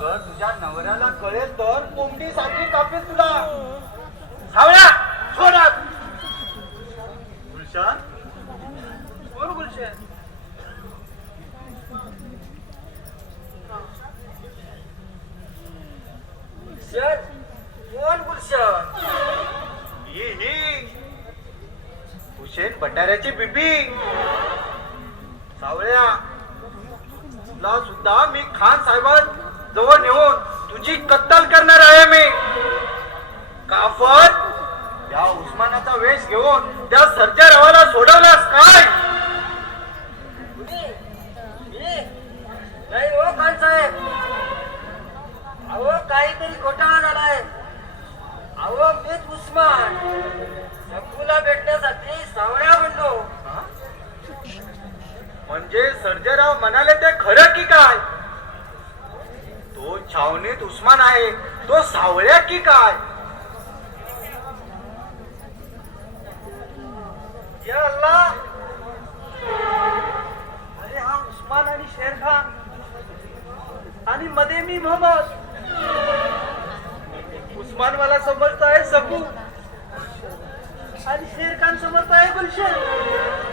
जर तुझ्या नवऱ्याला कळेल तर कोंबडी सारखी कापेल तुला. सावळ्या सोडत गुलशन? कोण गुलशन. गुलशन कोण गुलशन. ही ही हुसेन बटाऱ्याची बिबी. सावळ्या तुला सुद्धा मी खान साहेबां जवळ नेऊन तुझी कत्तल करणार आहे मी. काफर त्या उस्मानाचा वेश घेऊन त्या सरच्या रवाला सोडवलास काय? नाही हो खान साहेब. अहो काहीतरी घोटाळा झालाय. अहो मीच उस्मान. शंभूला भेटण्यासाठी सावळ्या म्हणलो. म्हणजे सर्जेराव म्हणाले ते खरं की काय? छावणीत उस्मान आहे. तो सावळ्या की काय? या अल्लाह अरे हा उस्मान आणि शेर खान आणि मध्ये मी मोहम्मद. उस्मान मला समजतोय सबू आणि शेर खान आहे गुलशन.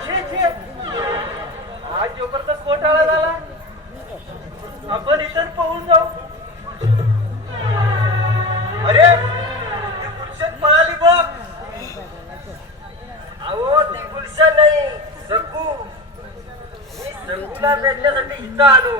छे छे. आज जोपर्यंत घोटाळा झाला आपण इतर पळून जाऊ. मी सकूला भेटण्यासाठी इथं आलो